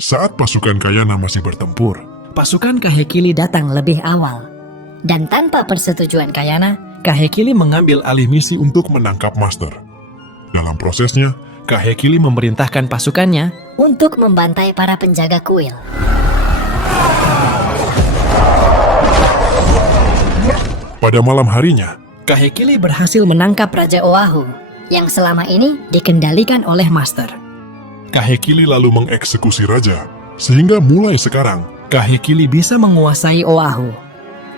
Saat pasukan Kayana masih bertempur, Pasukan Kahekili datang lebih awal. Dan tanpa persetujuan Kayana, Kahekili mengambil alih misi untuk menangkap Master. Dalam prosesnya, Kahekili memerintahkan pasukannya untuk membantai para penjaga kuil. pada malam harinya, Kahekili berhasil menangkap Raja Oahu yang selama ini dikendalikan oleh Master. Kahekili lalu mengeksekusi raja, sehingga mulai sekarang, Kahekili bisa menguasai Oahu.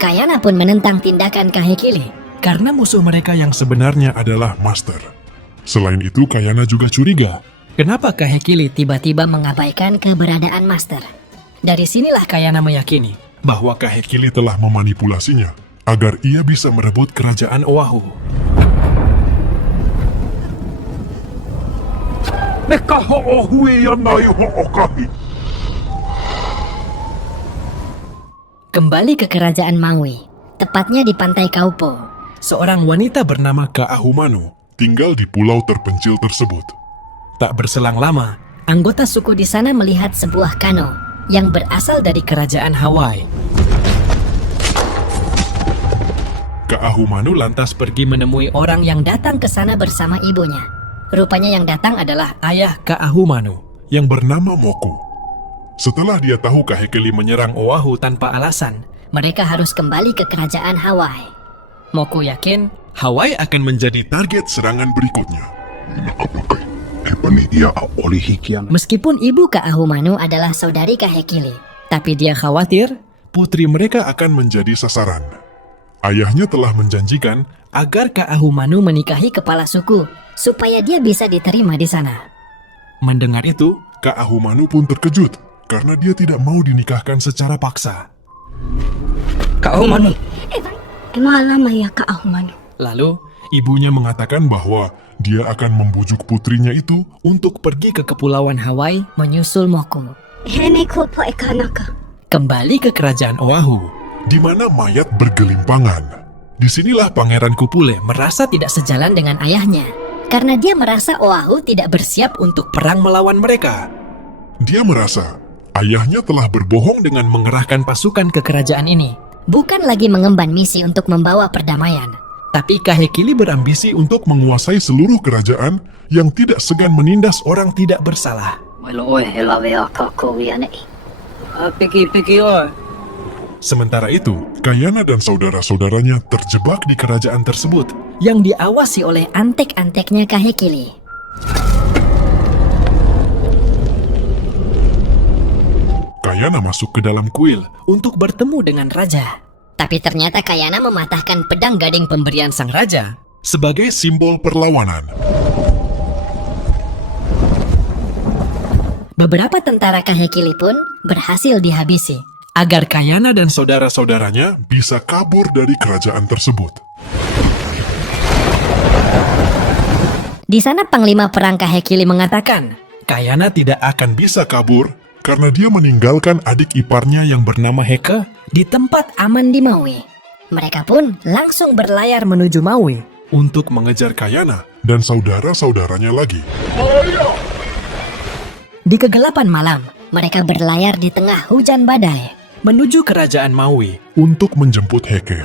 Kayana pun menentang tindakan Kahekili karena musuh mereka yang sebenarnya adalah Master. Selain itu, Kayana juga curiga. Kenapa Kahekili tiba-tiba mengabaikan keberadaan Master? Dari sinilah Kayana meyakini Bahwa Kahekili telah memanipulasinya agar ia bisa merebut kerajaan Oahu. kembali ke kerajaan Maui, tepatnya di pantai Kaupo. Seorang wanita bernama Kaahumanu tinggal di pulau terpencil tersebut. Tak berselang lama, anggota suku di sana melihat sebuah kano yang berasal dari kerajaan Hawaii. Kaahumanu lantas Pergi menemui orang yang datang ke sana bersama ibunya. Rupanya yang datang adalah ayah Kaahumanu. yang bernama Moku. Setelah dia tahu Kahekili menyerang Oahu tanpa alasan, Mereka harus kembali ke kerajaan Hawaii. Moku yakin Hawaii akan menjadi target serangan berikutnya. meskipun ibu Kaahumanu adalah saudari Kahekili, tapi dia khawatir Putri mereka akan menjadi sasaran. Ayahnya telah menjanjikan agar Kaahumanu menikahi kepala suku supaya dia bisa diterima di sana. Mendengar itu, Kaahumanu pun terkejut karena dia tidak mau dinikahkan secara paksa. Kaahumanu. Lalu, Ibunya mengatakan bahwa dia akan membujuk putrinya itu untuk pergi ke kepulauan Hawaii menyusul Moku. Kembali ke kerajaan Oahu. di mana mayat bergelimpangan. Disinilah Pangeran Kupule Merasa tidak sejalan dengan ayahnya karena dia merasa Oahu tidak bersiap untuk perang melawan mereka. Dia merasa ayahnya telah berbohong dengan mengerahkan Pasukan ke kerajaan ini bukan lagi mengemban misi untuk membawa perdamaian, tapi Kahekili berambisi untuk menguasai seluruh kerajaan yang tidak segan menindas orang tidak bersalah. Sementara itu, Kayana dan saudara-saudaranya terjebak di kerajaan tersebut. yang diawasi oleh antek-anteknya Kahekili. Kayana masuk ke dalam kuil Untuk bertemu dengan raja. Tapi ternyata Kayana mematahkan pedang gading pemberian sang raja. sebagai simbol perlawanan. Beberapa tentara Kahekili pun berhasil dihabisi agar Kayana dan saudara-saudaranya bisa kabur dari kerajaan tersebut. Di sana Panglima Perang Kahekili mengatakan, Kayana tidak akan bisa kabur karena dia meninggalkan adik iparnya yang bernama Heke. di tempat aman di Maui. Mereka pun langsung berlayar menuju Maui. untuk mengejar Kayana dan saudara-saudaranya lagi. Di kegelapan malam, mereka berlayar di tengah hujan badai menuju kerajaan Maui. Untuk menjemput Heke.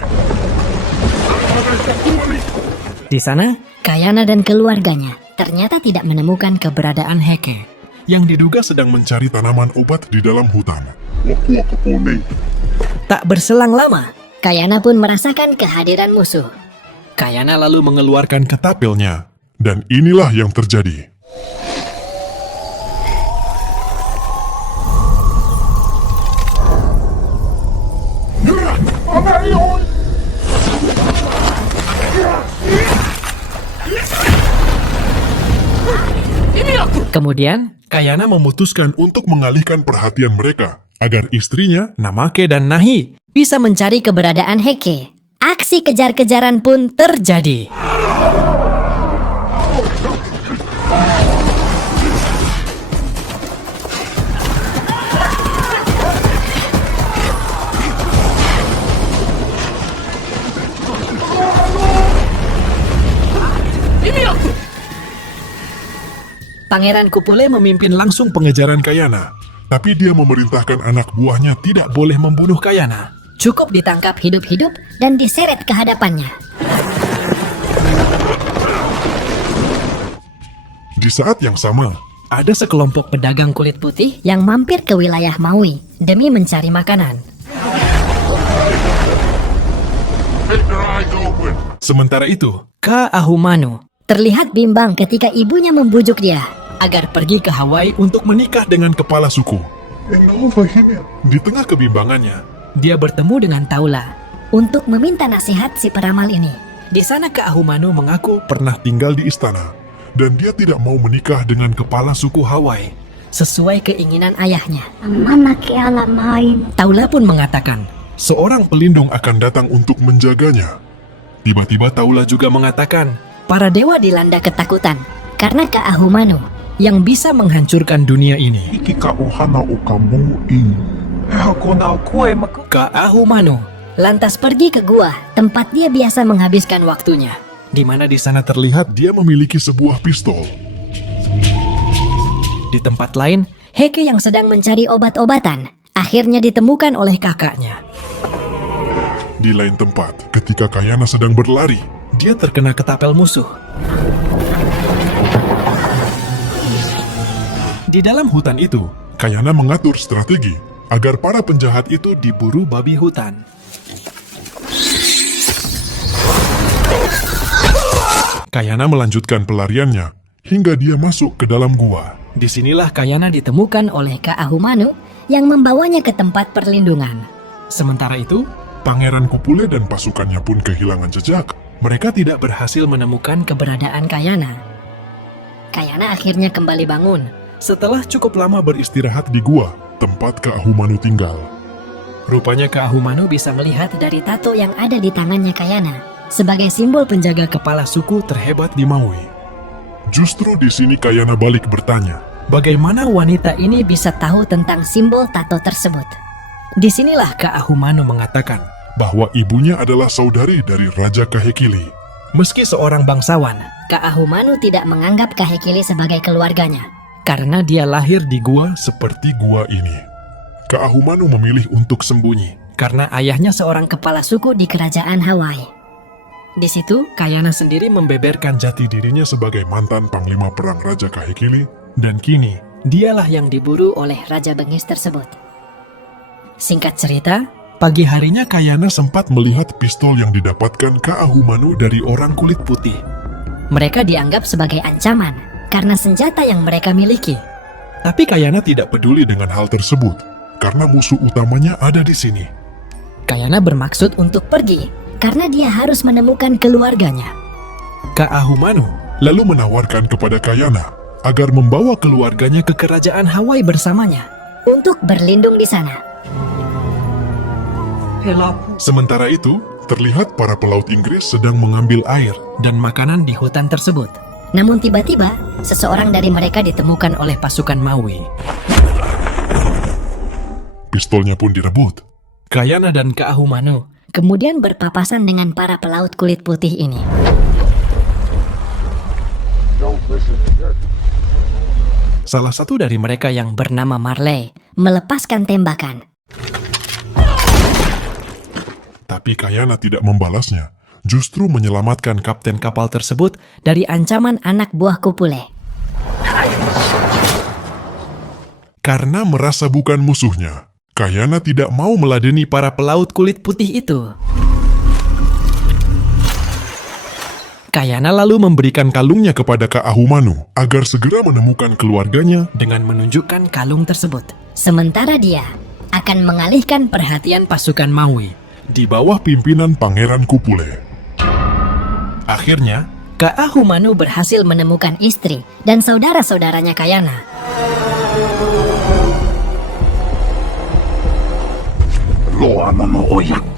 Di sana, Kayana dan keluarganya ternyata tidak menemukan keberadaan Heke. Yang diduga sedang mencari tanaman obat di dalam hutan. Tak berselang lama, Kayana pun merasakan kehadiran musuh. Kayana lalu mengeluarkan ketapelnya. Dan inilah yang terjadi. Kemudian, Kayana memutuskan untuk mengalihkan perhatian mereka agar istrinya, Namake dan Nahi, bisa mencari keberadaan Heke. Aksi kejar-kejaran pun terjadi. Pangeran Kupule memimpin langsung pengejaran Kayana. Tapi dia memerintahkan anak buahnya tidak boleh membunuh Kayana. Cukup ditangkap hidup-hidup dan diseret ke hadapannya. Di saat yang sama, Ada sekelompok pedagang kulit putih yang mampir ke wilayah Maui demi mencari makanan. sementara itu, Ka Ahumanu terlihat bimbang ketika ibunya membujuk dia agar pergi ke Hawaii untuk menikah dengan kepala suku. Di tengah kebimbangannya, dia bertemu dengan Taula untuk meminta nasihat si peramal ini. Di sana Ka Ahumanu mengaku pernah tinggal di istana, dan dia tidak mau menikah dengan kepala suku Hawaii. sesuai keinginan ayahnya. Mana ke alam main? Taula pun mengatakan, Seorang pelindung akan datang untuk menjaganya. Tiba-tiba Taula juga mengatakan, para dewa dilanda ketakutan karena Ka Ahumanu yang bisa menghancurkan dunia ini. Ka Ahumanu lantas pergi ke gua tempat dia biasa menghabiskan waktunya. di mana di sana terlihat dia memiliki sebuah pistol. Di tempat lain, Heke yang sedang mencari obat-obatan akhirnya ditemukan oleh kakaknya. Di lain tempat, ketika Kayana sedang berlari, Dia terkena ketapel musuh. di dalam hutan itu, Kayana mengatur strategi agar para penjahat itu diburu babi hutan. Kayana melanjutkan pelariannya hingga dia masuk ke dalam gua. Disinilah Kayana ditemukan oleh Ka Ahumanu yang membawanya ke tempat perlindungan. Sementara itu, Pangeran Kupule dan pasukannya pun kehilangan jejak. mereka tidak berhasil menemukan keberadaan Kayana. Kayana akhirnya kembali bangun. Setelah cukup lama beristirahat di gua, tempat Ka Ahumanu tinggal. Rupanya Ka Ahumanu bisa melihat dari tato yang ada di tangannya Kayana sebagai simbol penjaga kepala suku terhebat di Maui. Justru di sini Kayana balik bertanya, Bagaimana wanita ini bisa tahu tentang simbol tato tersebut? Disinilah Ka Ahumanu mengatakan, bahwa ibunya adalah saudari dari Raja Kahekili. meski seorang bangsawan, Ka Ahumanu tidak menganggap Kahekili sebagai keluarganya karena dia lahir di gua Seperti gua ini, Ka Ahumanu memilih untuk sembunyi. karena ayahnya seorang kepala suku di kerajaan Hawaii. Di situ, Kayana sendiri membeberkan Jati dirinya sebagai mantan panglima perang Raja Kahekili, dan kini dialah yang diburu oleh Raja Bengis tersebut. Singkat cerita, pagi harinya Kayana sempat melihat pistol yang didapatkan Ka Ahumanu dari orang kulit putih. mereka dianggap sebagai ancaman karena senjata yang mereka miliki. Tapi Kayana tidak peduli dengan hal tersebut, karena musuh utamanya ada di sini. Kayana bermaksud untuk pergi karena dia harus menemukan keluarganya. Ka Ahumanu lalu menawarkan kepada Kayana agar membawa keluarganya ke kerajaan Hawaii bersamanya untuk berlindung di sana. Sementara itu, terlihat para pelaut Inggris sedang mengambil air. dan makanan di hutan tersebut. Namun tiba-tiba, seseorang dari mereka ditemukan oleh pasukan Maui. Pistolnya pun direbut. Kayana dan Ka Ahumanu kemudian berpapasan dengan para pelaut kulit putih ini. Salah satu dari mereka yang Bernama Marley melepaskan tembakan. tapi Kayana tidak membalasnya, justru menyelamatkan kapten kapal tersebut. Dari ancaman anak buah Kupule. Karena merasa bukan musuhnya, Kayana tidak mau meladeni para pelaut kulit Putih itu. Kayana lalu memberikan kalungnya kepada Ka Ahumanu agar segera menemukan keluarganya. dengan menunjukkan kalung tersebut. Sementara dia akan mengalihkan perhatian pasukan Maui. Di bawah pimpinan Pangeran Kupule. Akhirnya, Ka Ahumanu berhasil menemukan istri dan saudara-saudaranya Kayana.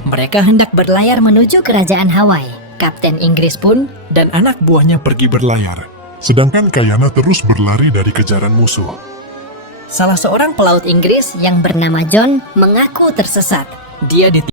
Mereka hendak berlayar menuju kerajaan Hawaii. Kapten Inggris pun Dan anak buahnya pergi berlayar, sedangkan Kayana terus berlari dari kejaran musuh. salah seorang pelaut Inggris yang bernama John mengaku tersesat. Dia